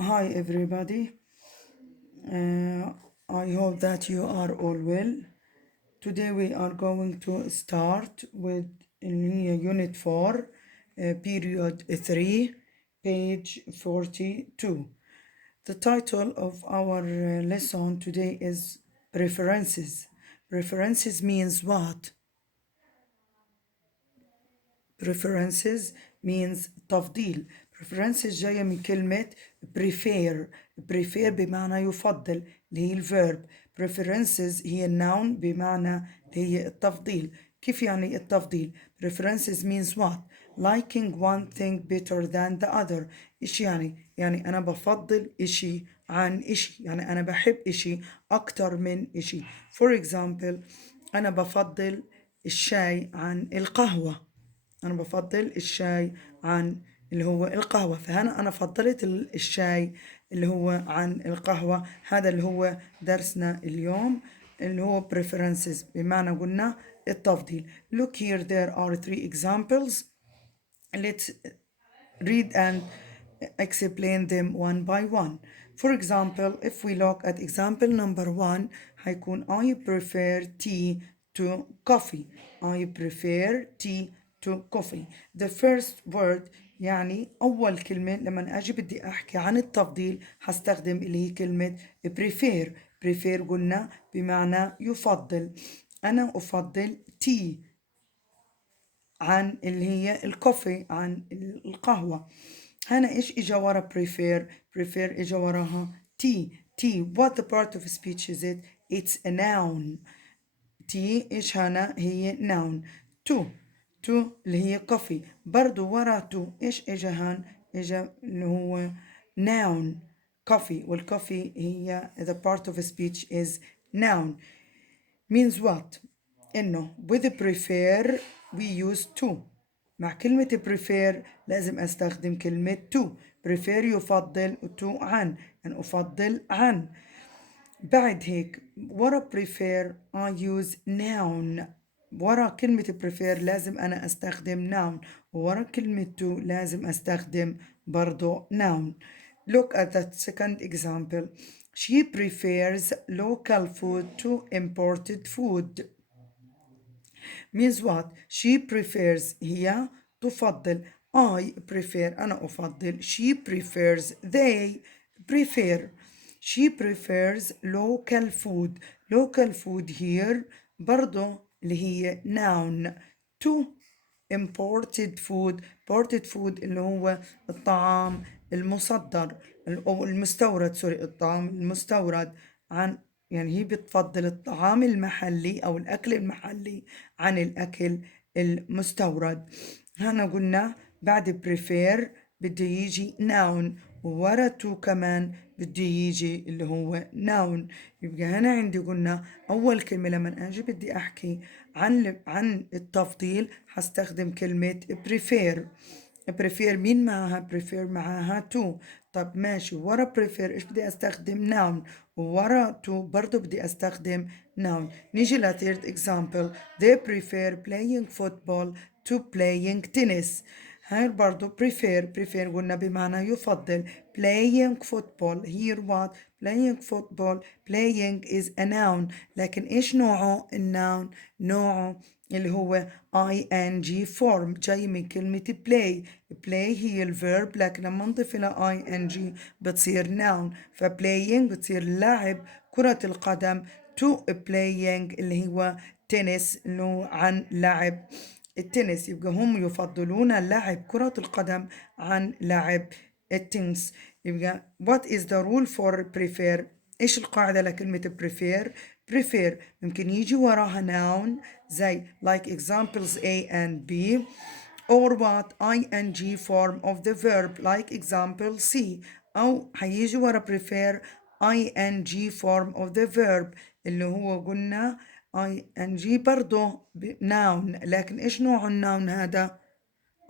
Hi everybody. I hope that you are all well. Today we are going to start with Unit 4, Period 3, page 42. The title of our lesson today is Preferences. Preferences means what? Preferences means تفضيل. Preferences جاية من كلمة prefer. prefer بمعنى يفضل اللي هي الverb. Preferences هي الnoun بمعنى اللي هي التفضيل. كيف يعني التفضيل؟ Preferences means what? Liking one thing better than the other. إيش يعني؟ يعني أنا بفضل إشي عن إشي، يعني أنا بحب إشي أكتر من إشي. For example أنا بفضل الشاي عن القهوة. أنا بفضل الشاي عن اللي هو القهوة، فهنا أنا فضلت الشاي اللي هو عن القهوة. هذا اللي هو درسنا اليوم اللي هو preferences بمعنى قلنا التفضيل. Look here, there are 3 examples. Let's read and explain them one by one. For example, if we look at example number 1 هيكون I prefer tea to coffee. I prefer tea to coffee. The first word يعني أول كلمة لما أجي بدي أحكي عن التفضيل هستخدم اللي هي كلمة prefer. prefer قلنا بمعنى يفضل. أنا أفضل tea عن اللي هي الكوفي، عن القهوة. هنا إيش إجا ورا prefer؟ prefer إجا وراها tea. What the part of speech is it? It's a noun. tea إيش هنا؟ هي noun. to اللي هي coffee. برضو ورا to إيش إجا هان؟ إجا اللي هو noun coffee، والcoffee هي the part of speech is noun. means what؟ إنه with prefer we use to. مع كلمة prefer لازم أستخدم كلمة to. prefer يفضل to عن، يعني أفضل عن. بعد هيك ورا prefer I use noun. ورا كلمة prefer لازم أنا أستخدم noun، وورا كلمة to لازم أستخدم برضو noun. Look at that second example. She prefers local food to imported food. means what? She prefers هي تفضل. I prefer أنا أفضل. She prefers they prefer. She prefers local food. Local food here برضو اللي هي noun. to imported food. imported food اللي هو الطعام المصدر أو المستورد، سوري، الطعام المستورد عن، يعني هي بتفضل الطعام المحلي أو الأكل المحلي عن الأكل المستورد. هنا قلنا بعد prefer بده يجي noun، وورا to كمان بده يجي اللي هو noun. يبقى هنا عندي قلنا أول كلمة لما أجي بدي أحكي عن التفضيل هستخدم كلمة prefer. prefer مين معها؟ prefer معها to. طب ماشي، ورا prefer إيش بدي أستخدم noun، وورا to برضو بدي أستخدم noun. نيجي ل third example. They prefer playing football to playing tennis. هاي برضو prefer قلنا بمعنى يفضل. playing football here what? playing football. playing is a noun، لكن إيش نوعه النون؟ نوعه اللي هو ing form، جاي من كلمة play. play هي الverb، لكن لما نضيف لها ing بتصير noun. فplaying بتصير لعب كرة القدم to playing اللي هو tennis اللي هو عن لعب التنس. يبقى هم يفضلون لعب كرة القدم عن لعب التنس. يبقى what is the rule for prefer؟ إيش القاعدة لكلمة prefer؟ prefer ممكن يجي وراها noun زي like examples A and B، or what ing form of the verb like example C، أو هيجي ورا prefer ing form of the verb اللي هو قلنا ing برضه noun، لكن إيش نوع النون هذا؟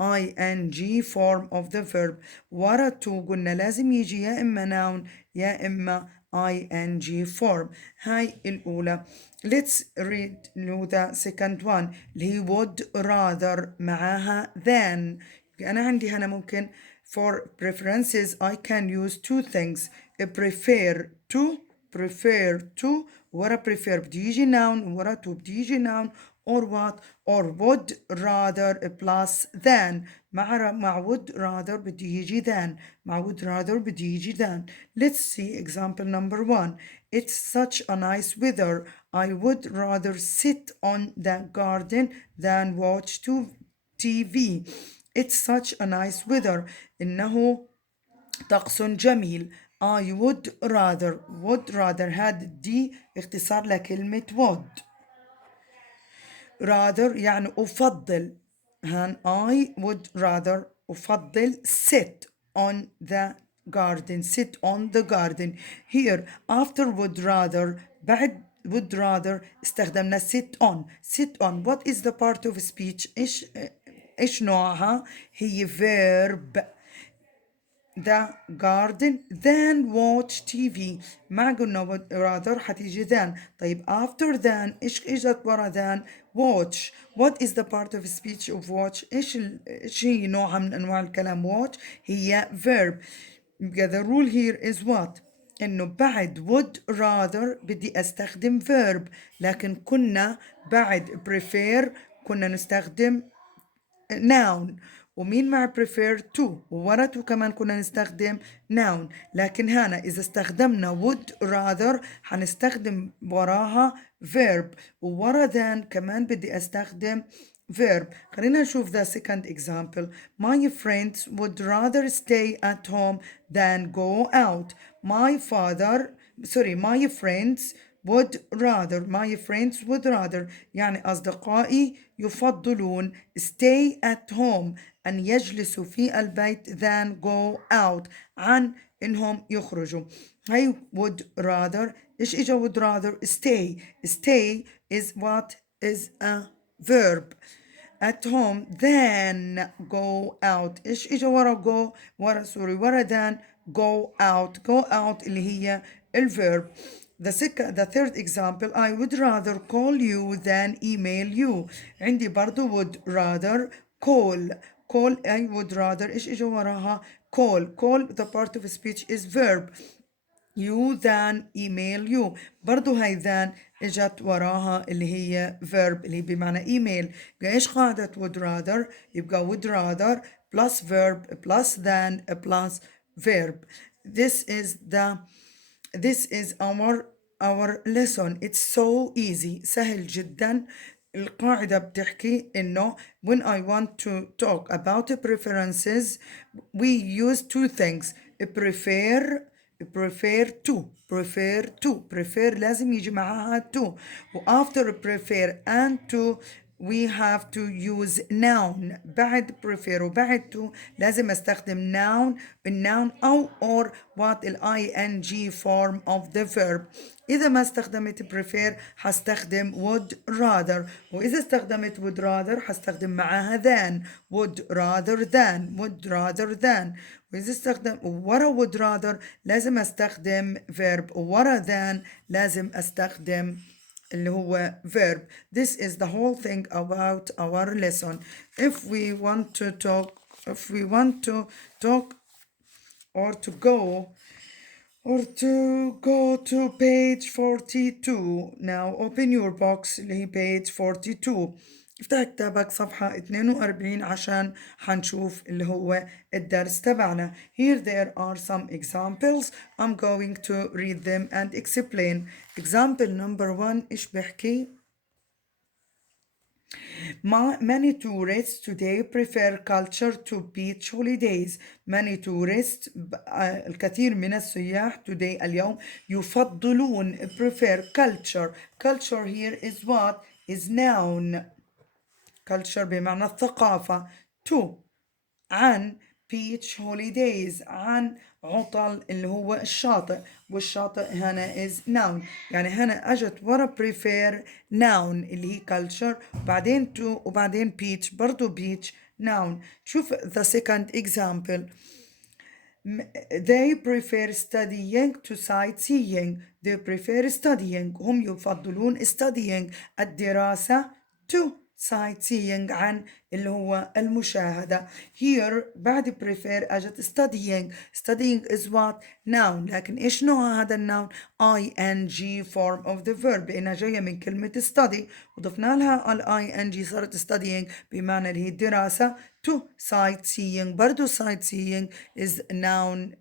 ing form of the verb. ورا to قلنا لازم يجي يا إما noun يا إما ing form. هاي الأولى. Let's read the second one اللي هي would rather معاها than. أنا عندي هنا ممكن For preferences I can use two things. prefer to ورا prefer بده يجي noun ورا to بده يجي noun or what or would rather plus than مع would rather بده يجي than مع would rather بده يجي than. Let's see example number 1. It's such a nice weather. I would rather sit on the garden than watch TV. It's such a nice weather. إنه طقس جميل. I would rather هذا دي اختصار لكلمة would. rather يعني أفضل. هان I would rather أفضل sit on the garden. Here after would rather بعد would rather استخدمنا sit on. What is the part of speech؟ إيش نوعها؟ هي verb. the garden then watch TV. ما قلنا rather حتيجي then. طيب after then إيش إجت ورا then؟ watch. What is the part of speech of watch؟ إيش هي نوعها من أنواع الكلام؟ watch هي verb. the rule here is what؟ إنه بعد would rather بدي أستخدم verb، لكن كنا بعد prefer كنا نستخدم noun. ومين مع prefer to وورا to كمان كنا نستخدم noun. لكن هنا إذا استخدمنا would rather حنستخدم وراها verb، وورا than كمان بدي أستخدم verb. خلينا نشوف the second example. My friends would rather stay at home than go out. My friends would rather يعني أصدقائي يفضلون stay at home أن يجلسوا في البيت than go out عن إنهم يخرجوا. هاي would rather. إيش إجا would rather؟ stay is what is a verb. at home then go out. إيش إجا ورا ورا than go out اللي هي الverb. The third example. I would rather call you than email you. عندي برضو would rather call. I would rather إيش إجا وراها؟ call. The part of speech is verb. you than email you. برضو هاي than اجت وراها اللي هي verb اللي بمعنى email. يبقى ايش قاعدة would rather؟ يبقى would rather plus verb plus than plus verb. This is our lesson. It's so easy. سهل جدا. القاعدة بتحكي إنه when I want to talk about preferences we use two things. prefer لازم يجي معاها to. after prefer and to we have to use noun. بعد prefer وبعد to لازم استخدم noun أو or what ing form of the verb. إذا ما استخدمت prefer حستخدم would rather، وإذا استخدمت would rather حستخدم معاها than would rather than. وإذا استخدم ورا would rather لازم استخدم verb، وورا than لازم استخدم اللي هو verb. This is the whole thing about our lesson. If we want to talk or to go to page 42. Now open your box اللي هي page 42. افتح كتابك صفحة 42 عشان حنشوف اللي هو الدرس تبعنا. Here there are some examples. I'm going to read them and explain. Example number 1 إيش بحكي؟ Many tourists today prefer culture to beach holidays. Many tourists الكثير من السياح today اليوم يفضلون prefer culture here is what is noun. culture بمعنى الثقافة. to عن beach holidays عن عطل اللي هو الشاطئ، والشاطئ هنا is noun. يعني هنا اجت ورا prefer noun اللي هي culture، وبعدين to وبعدين beach برضو beach noun. شوف the second example. They prefer studying to sightseeing. هم يفضلون studying الدراسة to sightseeing عن اللي هو المشاهدة. here بعد prefer أجت studying is what noun، لكن إيش نوع هذا النون؟ ing form of the verb، لأنها جاية من كلمة study وضفنا لها ing صارت studying بمعنى اللي هي الدراسة. to sightseeing برضو sightseeing is noun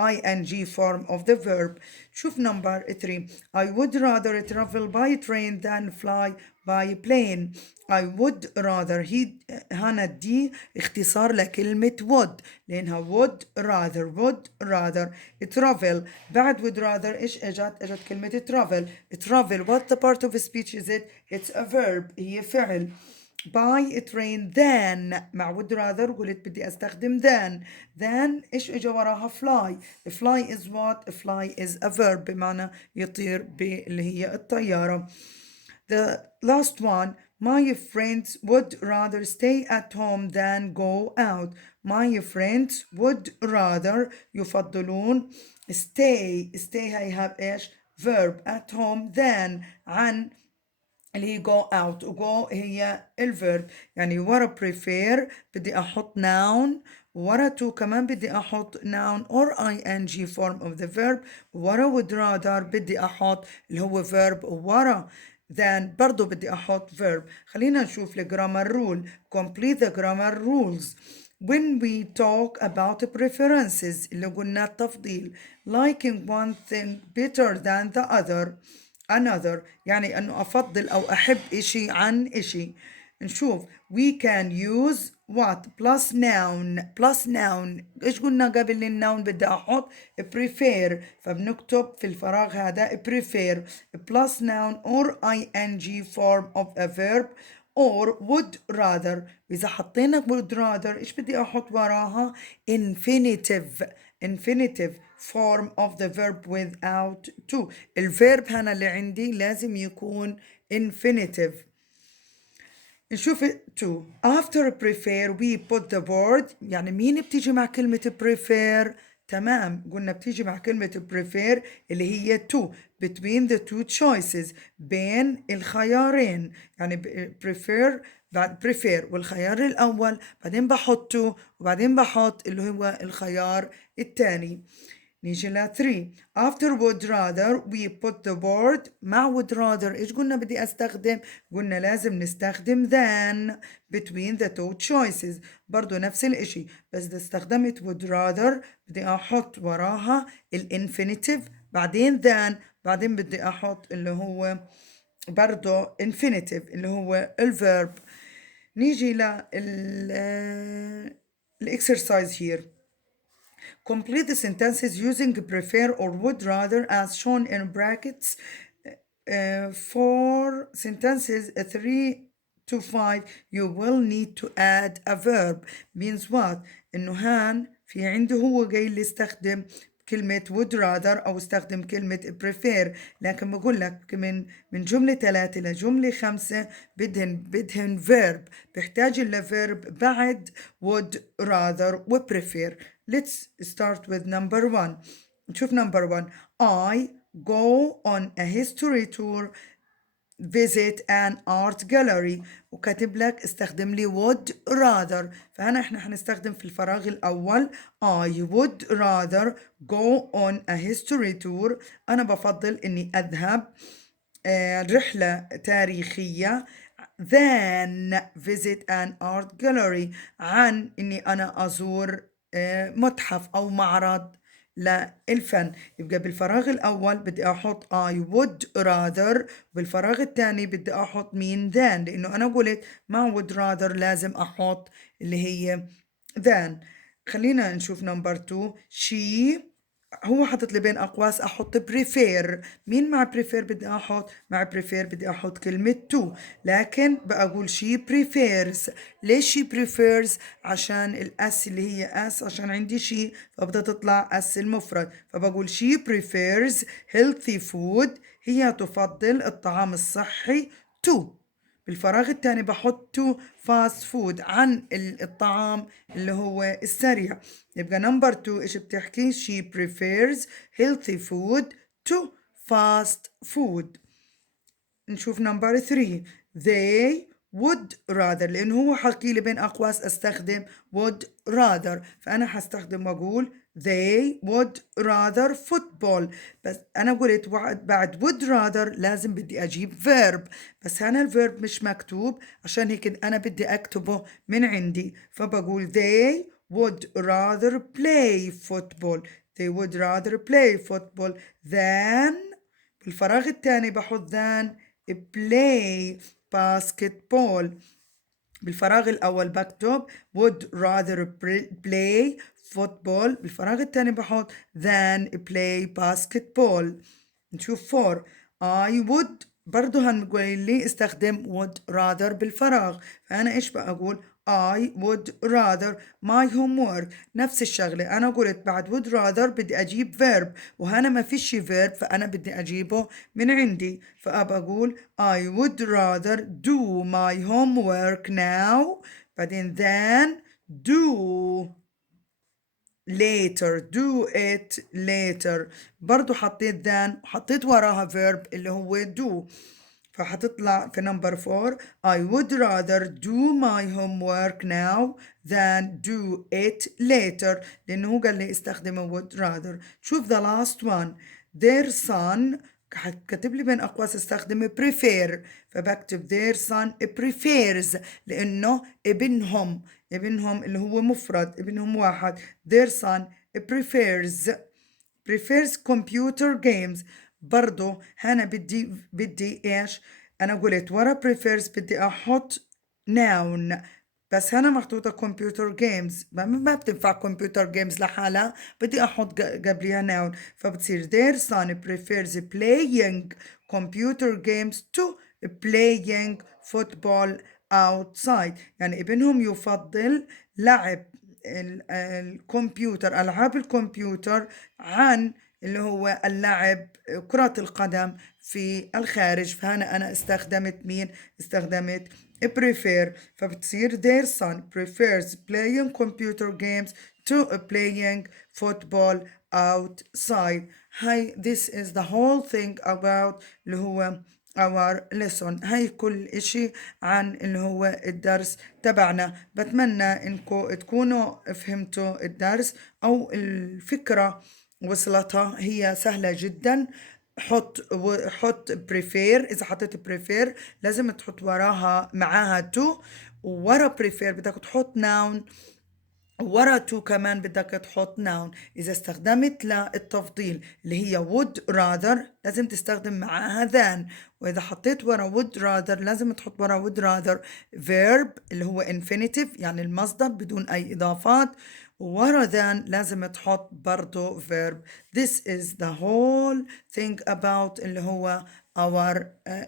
ing form of the verb. شوف number 3. I would rather travel by train than fly by plane. I would rather هي هنا دي اختصار لكلمة would، لأنها would rather travel. بعد would rather إيش أجت كلمة travel. What the part of speech is it? It's a verb، هي فعل. by train than مع would rather قلت بدي استخدم than ايش اجى وراها fly is what fly is a verb بمعنى يطير اللي هي الطيارة. the last one, my friends would rather stay at home than go out. my friends would rather يفضلون stay هيها ايش verb at home than عن اللي هي go out، و go هي الفيرب، يعني ورا prefer بدي أحط noun، ورا to كمان بدي أحط noun or ing form of the verb، ورا would rather بدي أحط اللي هو verb، ورا then برضو بدي أحط verb. خلينا نشوف الجرامر rule. complete the grammar rules. when we talk about preferences اللي قلنا التفضيل، liking one thing better than the another يعني أنه أفضل أو أحب إشي عن إشي. نشوف we can use what plus noun. إيش قلنا قبل النون؟ بدي أحط prefer، فبنكتب في الفراغ هذا prefer plus noun or ing form of a verb or would rather. وإذا حطينا would rather إيش بدي أحط وراها؟ infinitive form of the verb without to. الفيرب هنا اللي عندي لازم يكون infinitive. نشوف to. after prefer we put the word، يعني مين بتيجي مع كلمة prefer؟ تمام، قلنا بتيجي مع كلمة prefer اللي هي to between the two choices، بين الخيارين، يعني prefer بعد prefer والخيار الأول بعدين بحط to وبعدين بحط اللي هو الخيار الثاني. نيجي ل 3. after would rather we put the word مع would rather إيش قلنا بدي أستخدم؟ قلنا لازم نستخدم than between the two choices، برضو نفس الإشي، بس إذا استخدمت would rather بدي أحط وراها الانفينيتيف بعدين than بعدين بدي أحط اللي هو برضو infinitive اللي هو الverb. نيجي ل exercise here. complete the sentences using prefer or would rather as shown in brackets. For sentences 3 to 5 you will need to add a verb. means what؟ إنه هان في عنده هو جاي اللي استخدم كلمة would rather أو استخدم كلمة prefer، لكن بقول لك من جملة 3 لجملة 5 بدهن verb، بيحتاج إلا verb بعد would rather و prefer. Let's start with number 1. نشوف number 1. I go on a history tour, visit an art gallery، وكاتب لك استخدم لي would rather، فهنا احنا حنستخدم في الفراغ الأول I would rather go on a history tour، أنا بفضل إني أذهب رحلة تاريخية than visit an art gallery، عن إني أنا أزور متحف أو معرض للفن. يبقى بالفراغ الأول بدي أحط I would rather، بالفراغ الثاني بدي أحط مين than، لأنه أنا قلت مع would rather لازم أحط اللي هي than. خلينا نشوف number 2. she، هو حاطط لي بين أقواس أحط prefer. مين مع prefer بدي أحط؟ مع prefer بدي أحط كلمة to، لكن بقول she prefers. ليش she prefers؟ عشان الأس اللي هي أس، عشان عندي she فبدها تطلع أس المفرد، فبقول she prefers healthy food، هي تفضل الطعام الصحي to. بالفراغ الثاني بحط to fast food عن الطعام اللي هو السريع. يبقى number 2 إيش بتحكي؟ she prefers healthy food to fast food. نشوف number 3. they would rather، لأنه هو حكي لي بين أقواس أستخدم would rather، فأنا حستخدم وأقول they would rather football. بس أنا قلت بعد would rather لازم بدي أجيب verb، بس هنا الverb مش مكتوب، عشان هيك أنا بدي أكتبه من عندي، فبقول they would rather play football. They would rather play football than، بالفراغ الثاني بحط than play basketball. بالفراغ الأول بكتب would rather play football، بالفراغ الثاني بحط than play basketball. نشوف for I would، برضو هنقول لي استخدم would rather بالفراغ، فأنا إيش بقول I would rather my homework. نفس الشغلة، أنا قلت بعد would rather بدي أجيب verb، وهنا ما فيش verb، فأنا بدي أجيبه من عندي، فأقول I would rather do my homework now، بعدين then do later، do it later. برضو حطيت than وحطيت وراها verb اللي هو do، فحتطلع في number 4 I would rather do my homework now than do it later، لأنه هو قال لي استخدم would rather. شوف the last one their son، كاتب لي بين أقواس استخدم prefer، فبكتب their son prefers لأنه ابنهم اللي هو مفرد، ابنهم واحد. their son prefers computer games. برضو هنا بدي ايش، انا قلت ورا prefers بدي احط noun، بس هنا محطوطة computer games، ما بتنفع computer games لحالها، بدي احط قبلها noun، فبتصير their son prefers playing computer games to playing football outside. يعني ابنهم يفضل لعب الكمبيوتر، ألعاب الكمبيوتر، عن اللي هو اللعب كرة القدم في الخارج. فهنا أنا استخدمت مين؟ استخدمت prefer، فبتصير their son prefers playing computer games to playing football outside. هاي this is the whole thing about اللي هو our lesson. هاي كل إشي عن اللي هو الدرس تبعنا. بتمنى إنكم تكونوا فهمتوا الدرس أو الفكرة وصلتها، هي سهلة جدا. حط prefer، إذا حطيت prefer لازم تحط وراها معاها to، وورا prefer بدك تحط noun، ورا تو كمان بدك تحط noun. إذا استخدمت للتفضيل اللي هي would rather لازم تستخدم معاها than، وإذا حطيت ورا would rather لازم تحط ورا would rather verb اللي هو infinitive يعني المصدر بدون أي إضافات، ورا than لازم تحط برضو verb. This is the whole thing about اللي هو our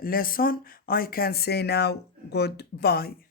lesson. I can say now goodbye.